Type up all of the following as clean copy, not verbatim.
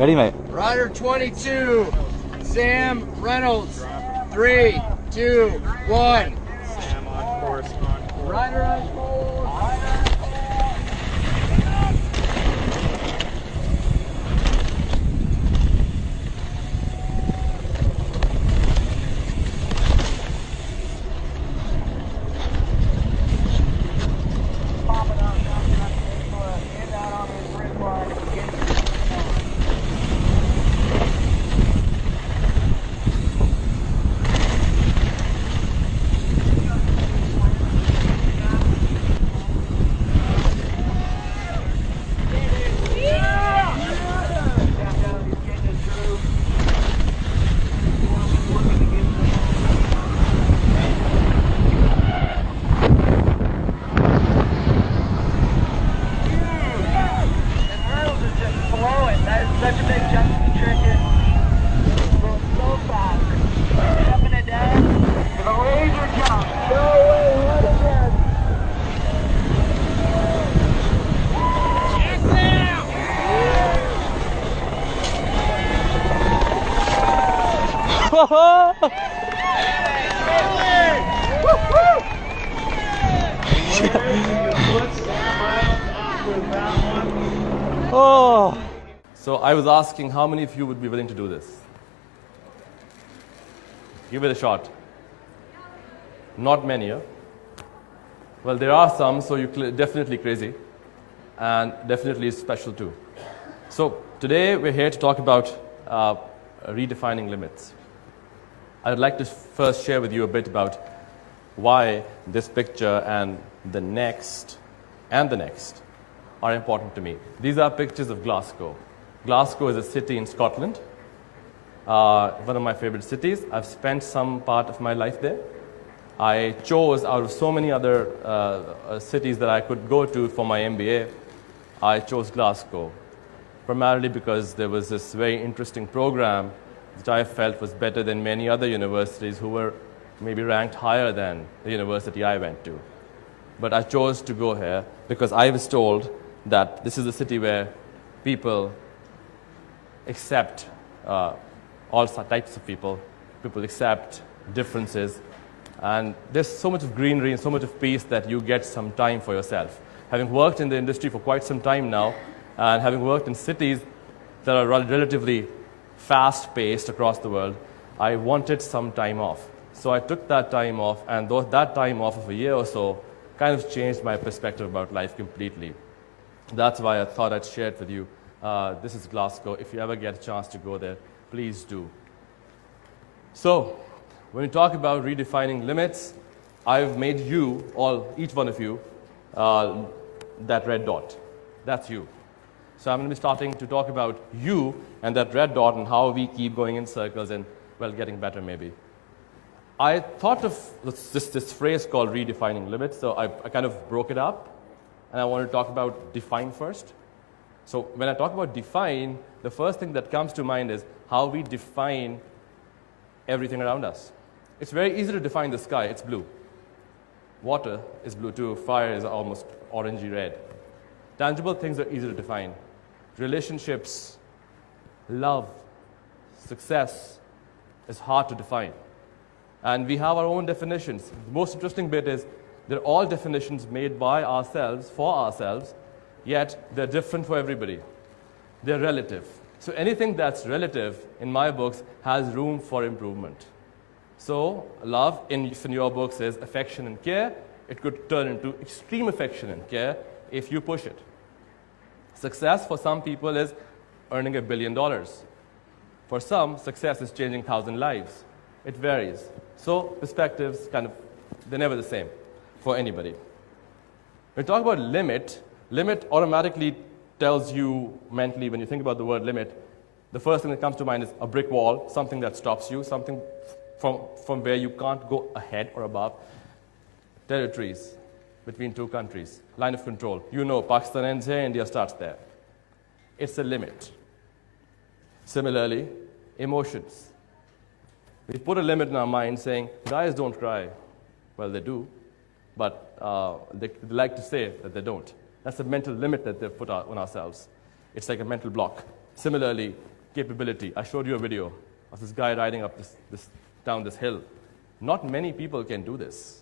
Ready, mate? Rider 22, Sam Reynolds. 3, 2, 1. Sam on course, on course. Rider on hold. Such a big jump to the trigger. Going so fast. Jumping it down. With a laser jump. No way, what again? Check now! Oh! So I was asking how many of you would be willing to do this? Give it a shot. Not many, huh? Well, there are some, so you're definitely crazy, and definitely special too. So today we're here to talk about redefining limits. I'd like to first share with you a bit about why this picture and the next are important to me. These are pictures of Glasgow. Glasgow is a city in Scotland, one of my favorite cities. I've spent some part of my life there. I chose out of so many other cities that I could go to for my MBA, I chose Glasgow, primarily because there was this very interesting program which I felt was better than many other universities who were maybe ranked higher than the university I went to. But I chose to go here because I was told that this is a city where people accept all types of people accept differences, and there's so much of greenery and so much of peace that you get some time for yourself. Having worked in the industry for quite some time now, and having worked in cities that are relatively fast-paced across the world, I wanted some time off. So I took that time off, and that time off of a year or so kind of changed my perspective about life completely. That's why I thought I'd share it with you. This is Glasgow. If you ever get a chance to go there, please do. So, when we talk about redefining limits, I've made you, each one of you, that red dot. That's you. So I'm going to be starting to talk about you and that red dot and how we keep going in circles and, well, getting better maybe. I thought of this phrase called redefining limits, so I kind of broke it up, and I want to talk about define first. So when I talk about define, the first thing that comes to mind is how we define everything around us. It's very easy to define the sky. It's blue. Water is blue too. Fire is almost orangey red. Tangible things are easy to define. Relationships, love, success is hard to define. And we have our own definitions. The most interesting bit is they're all definitions made by ourselves, for ourselves, yet they're different for everybody. They're relative. So anything that's relative, in my books, has room for improvement. So love, if in your books, is affection and care. It could turn into extreme affection and care if you push it. Success for some people is earning $1 billion. For some, success is changing 1,000 lives. It varies. So perspectives, they're never the same for anybody. When we talk about limit automatically tells you mentally, when you think about the word limit, the first thing that comes to mind is a brick wall, something that stops you, something from where you can't go ahead or above. Territories between two countries, line of control. You know, Pakistan ends here, India starts there. It's a limit. Similarly, emotions. We put a limit in our mind saying, guys don't cry. Well, they do, but they like to say that they don't. That's a mental limit that they've put on ourselves. It's like a mental block. Similarly, capability. I showed you a video of this guy riding up down this hill. Not many people can do this.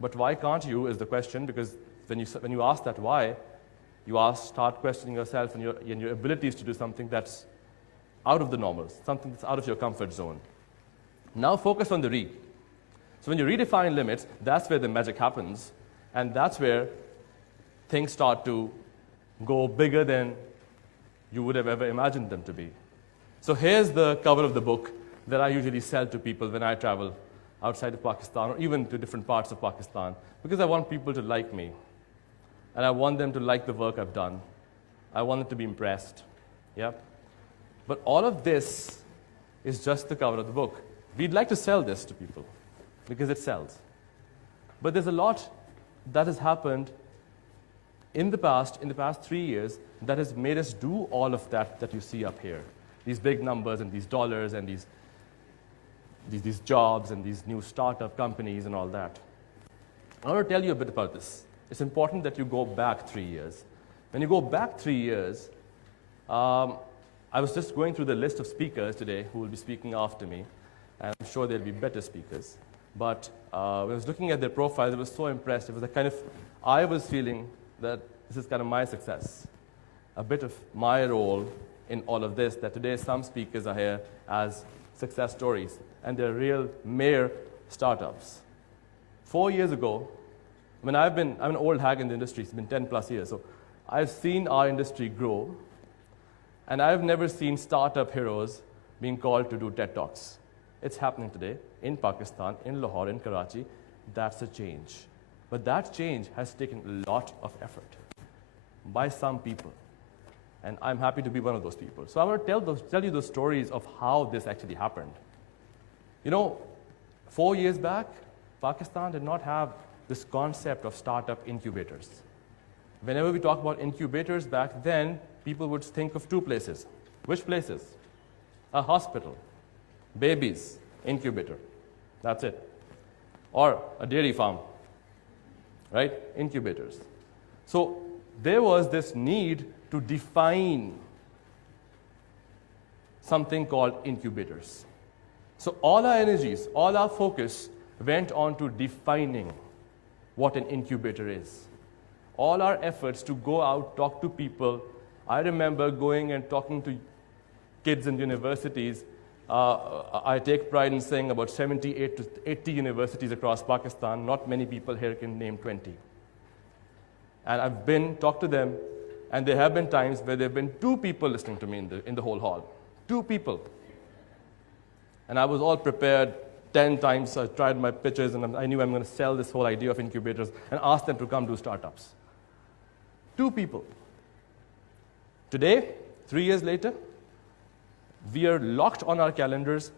But why can't you is the question, because when you ask that why, start questioning yourself and your abilities to do something that's out of the normal, something that's out of your comfort zone. Now focus on the re. So when you redefine limits, that's where the magic happens, and that's where things start to go bigger than you would have ever imagined them to be. So here's the cover of the book that I usually sell to people when I travel outside of Pakistan or even to different parts of Pakistan, because I want people to like me. And I want them to like the work I've done. I want them to be impressed. Yeah? But all of this is just the cover of the book. We'd like to sell this to people because it sells. But there's a lot that has happened in the past 3 years, that has made us do all of that you see up here. These big numbers and these dollars and these jobs and these new startup companies and all that. I want to tell you a bit about this. It's important that you go back 3 years. When you go back 3 years, I was just going through the list of speakers today who will be speaking after me, and I'm sure there'll be better speakers. But when I was looking at their profiles, I was so impressed. It was I was feeling that this is kind of my success, a bit of my role in all of this, that today some speakers are here as success stories, and they're real mere startups. 4 years ago, I'm an old hag in the industry, it's been 10 plus years, so I've seen our industry grow, and I've never seen startup heroes being called to do TED Talks. It's happening today in Pakistan, in Lahore, in Karachi. That's a change. But that change has taken a lot of effort by some people. And I'm happy to be one of those people. So I want to tell you those stories of how this actually happened. 4 years back, Pakistan did not have this concept of startup incubators. Whenever we talk about incubators back then, people would think of two places. Which places? A hospital, babies, incubator. That's it. Or a dairy farm. Right? Incubators. So there was this need to define something called incubators. So all our energies, all our focus went on to defining what an incubator is. All our efforts to go out, talk to people. I remember going and talking to kids in universities. I take pride in saying about 78 to 80 universities across Pakistan. Not many people here can name 20. And I've talked to them, and there have been times where there have been 2 people listening to me in the whole hall. 2 people. And I was all prepared 10 times. I tried my pitches, and I knew I'm going to sell this whole idea of incubators and ask them to come do startups. 2 people. Today, 3 years later, we are locked on our calendars.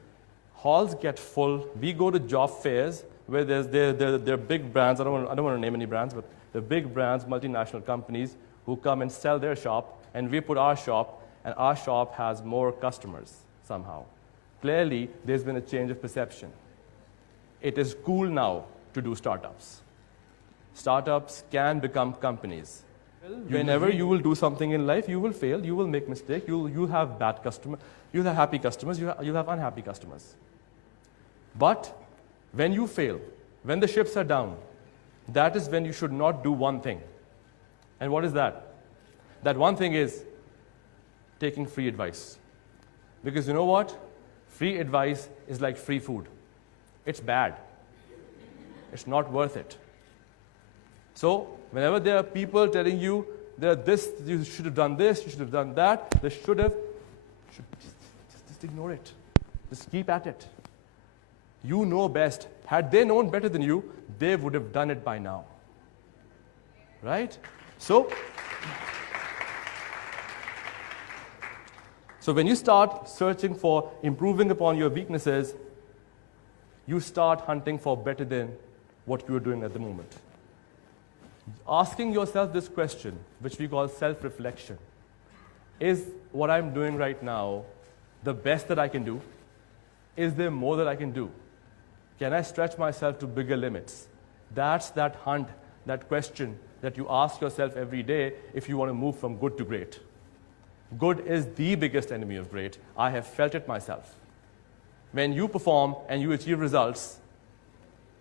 Halls get full. We go to job fairs where there are big brands. I don't want to name any brands, but they're big brands, multinational companies who come and sell their shop, and we put our shop, and our shop has more customers somehow. Clearly, there's been a change of perception. It is cool now to do startups. Startups can become companies. Whenever you will do something in life, you will fail, you will make mistakes, you'll have bad customers, you'll have happy customers, you'll have unhappy customers. But when you fail, when the ships are down, that is when you should not do one thing. And what is that? That one thing is taking free advice. Because you know what? Free advice is like free food. It's bad. It's not worth it. So, whenever there are people telling you that you should have done this, you should have done that, just ignore it. Just keep at it. You know best. Had they known better than you, they would have done it by now. Right? So when you start searching for improving upon your weaknesses, you start hunting for better than what you are doing at the moment. Asking yourself this question, which we call self-reflection, is what I'm doing right now the best that I can do? Is there more that I can do? Can I stretch myself to bigger limits? That's that hunt, that question that you ask yourself every day if you want to move from good to great. Good is the biggest enemy of great. I have felt it myself. When you perform and you achieve results,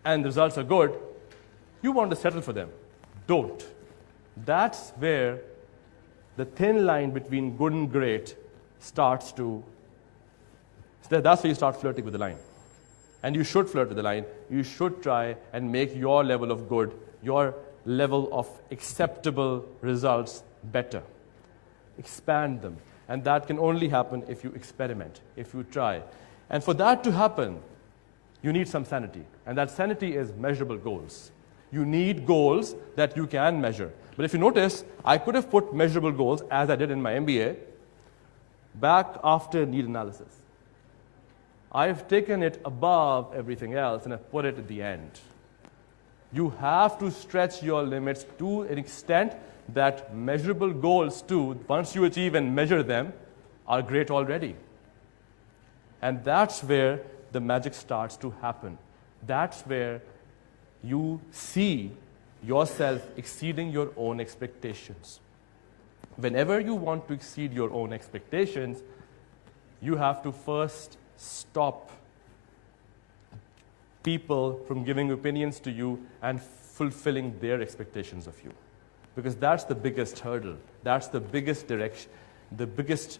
and the results are good, you want to settle for them. Don't. That's where the thin line between good and great starts to, that's where you start flirting with the line. And you should flirt with the line. You should try and make your level of good, your level of acceptable results better. Expand them. And that can only happen if you experiment, if you try. And for that to happen, you need some sanity. And that sanity is measurable goals. You need goals that you can measure. But if you notice, I could have put measurable goals, as I did in my MBA, back after need analysis. I've taken it above everything else and I've put it at the end. You have to stretch your limits to an extent that measurable goals too, once you achieve and measure them, are great already. And that's where the magic starts to happen. That's where you see yourself exceeding your own expectations. Whenever you want to exceed your own expectations, you have to first stop people from giving opinions to you and fulfilling their expectations of you. Because that's the biggest hurdle. That's the biggest direction, the biggest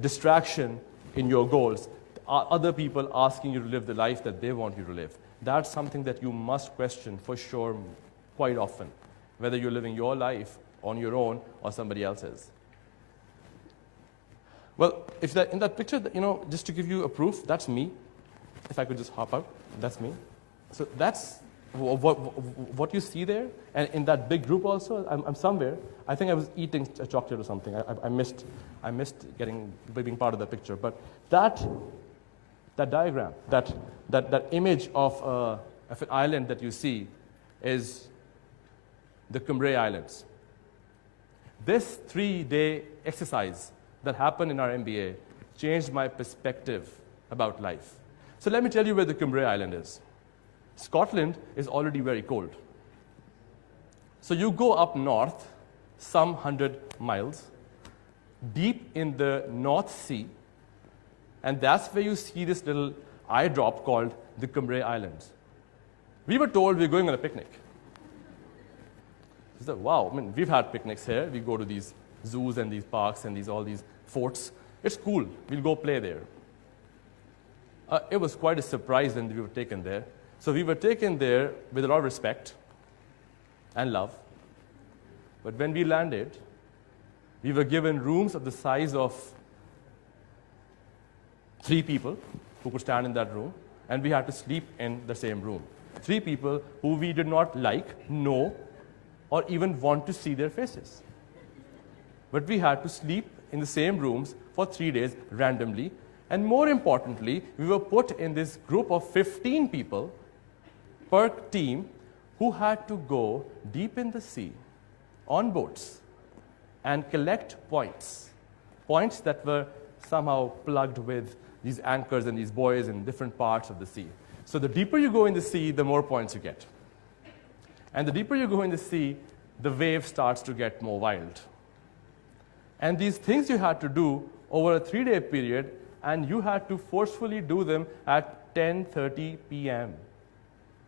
distraction in your goals. Other people asking you to live the life that they want you to live. That's something that you must question for sure quite often, whether you're living your life on your own or somebody else's. Well, if that, in that picture, just to give you a proof, that's me. If I could just hop out, that's me. So that's what you see there. And in that big group also, I'm somewhere. I think I was eating a chocolate or something. I missed being part of that picture. But that diagram, that image of an island that you see is the Kinnaird Islands. This 3-day exercise that happened in our MBA changed my perspective about life. So let me tell you where the Kinnaird Island is. Scotland is already very cold. So you go up north, some 100 miles, deep in the North Sea, and that's where you see this little eye drop called the Kinnaird Islands. We were told we're going on a picnic. We said, wow, we've had picnics here. We go to these zoos and these parks and all these forts. It's cool. We'll go play there. It was quite a surprise when we were taken there. So we were taken there with a lot of respect and love. But when we landed, we were given rooms of the size of 3 people who could stand in that room, and we had to sleep in the same room. 3 people who we did not like, know, or even want to see their faces. But we had to sleep in the same rooms for 3 days randomly. And more importantly, we were put in this group of 15 people per team who had to go deep in the sea on boats and collect points that were somehow plugged with these anchors and these buoys in different parts of the sea. So the deeper you go in the sea, the more points you get. And the deeper you go in the sea, the wave starts to get more wild. And these things you had to do over a 3-day period, and you had to forcefully do them at 10:30 p.m.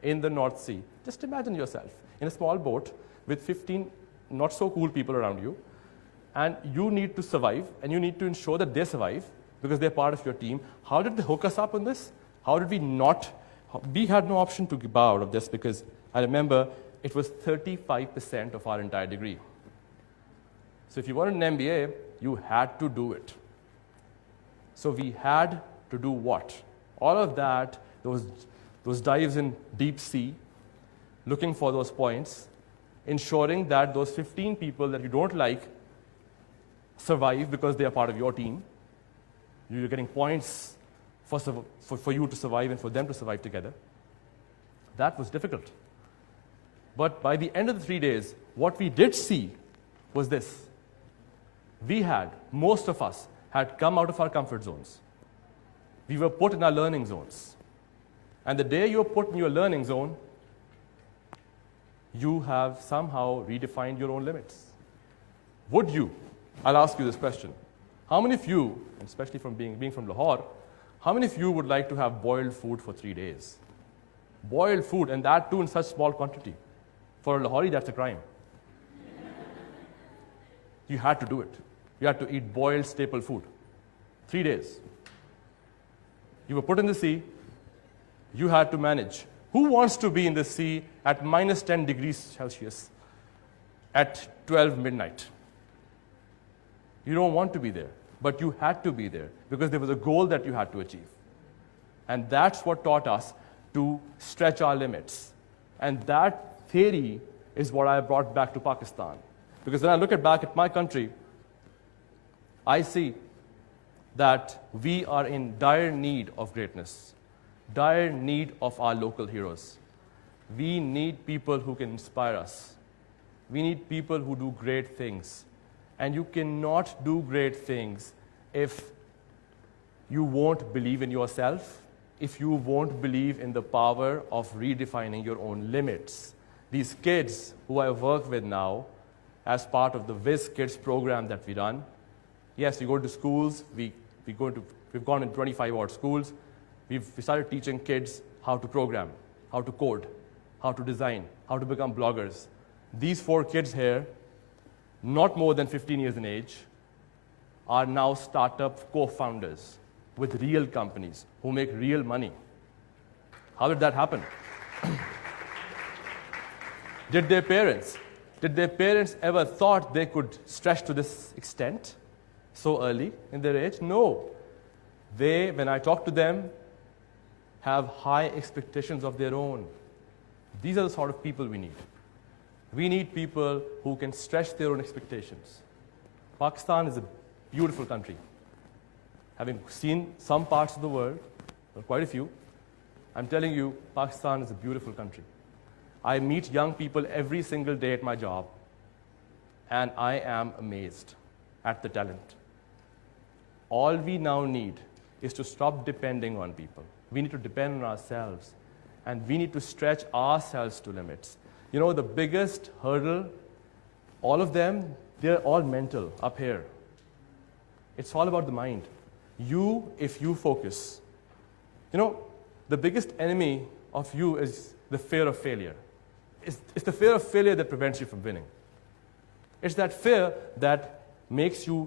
in the North Sea. Just imagine yourself in a small boat with 15 not so cool people around you, and you need to survive, and you need to ensure that they survive because they're part of your team. How did they hook us up on this? How did we not? We had no option to bow out of this because I remember it was 35% of our entire degree. So if you wanted an MBA, you had to do it. So we had to do what? All of that, those dives in deep sea, looking for those points, ensuring that those 15 people that you don't like survive because they are part of your team. You're getting points for you to survive and for them to survive together. That was difficult. But by the end of the 3 days, what we did see was this. Most of us had come out of our comfort zones. We were put in our learning zones. And the day you're put in your learning zone, you have somehow redefined your own limits. Would you I'll ask you this question. How many of you, especially from being from Lahore, how many of you would like to have boiled food for 3 days? Boiled food, and that too in such small quantity. For a Lahori, that's a crime. You had to do it. You had to eat boiled staple food. 3 days. You were put in the sea. You had to manage. Who wants to be in the sea at minus 10 degrees Celsius at 12 midnight? You don't want to be there, but you had to be there because there was a goal that you had to achieve. And that's what taught us to stretch our limits. And that theory is what I brought back to Pakistan. Because when I look back at my country, I see that we are in dire need of greatness, dire need of our local heroes. We need people who can inspire us. We need people who do great things. And you cannot do great things if you won't believe in yourself, if you won't believe in the power of redefining your own limits. These kids who I work with now, as part of the Viz Kids program that we run, yes, we go to schools, we've gone in 25 odd schools, we started teaching kids how to program, how to code, how to design, how to become bloggers. These 4 kids here, not more than 15 years in age, are now startup co-founders with real companies who make real money. How did that happen? Did their parents ever thought they could stretch to this extent so early in their age? No. They, when I talk to them, have high expectations of their own. These are the sort of people we need. We need people who can stretch their own expectations. Pakistan is a beautiful country. Having seen some parts of the world, well, quite a few, I'm telling you, Pakistan is a beautiful country. I meet young people every single day at my job, and I am amazed at the talent. All we now need is to stop depending on people. We need to depend on ourselves, and we need to stretch ourselves to limits. You know, the biggest hurdle, all of them, they're all mental up here. It's all about the mind. You, if you focus. You know, the biggest enemy of you is the fear of failure. It's the fear of failure that prevents you from winning. It's that fear that makes you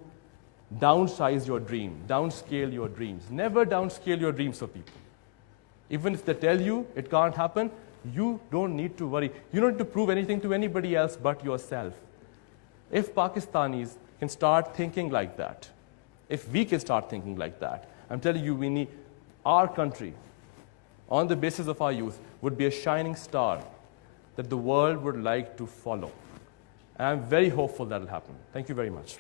downsize your dream, downscale your dreams. Never downscale your dreams for people. Even if they tell you it can't happen, you don't need to worry. You don't need to prove anything to anybody else but yourself. If Pakistanis can start thinking like that, if we can start thinking like that, I'm telling you, we need our country, on the basis of our youth, would be a shining star that the world would like to follow. And I'm very hopeful that will happen. Thank you very much.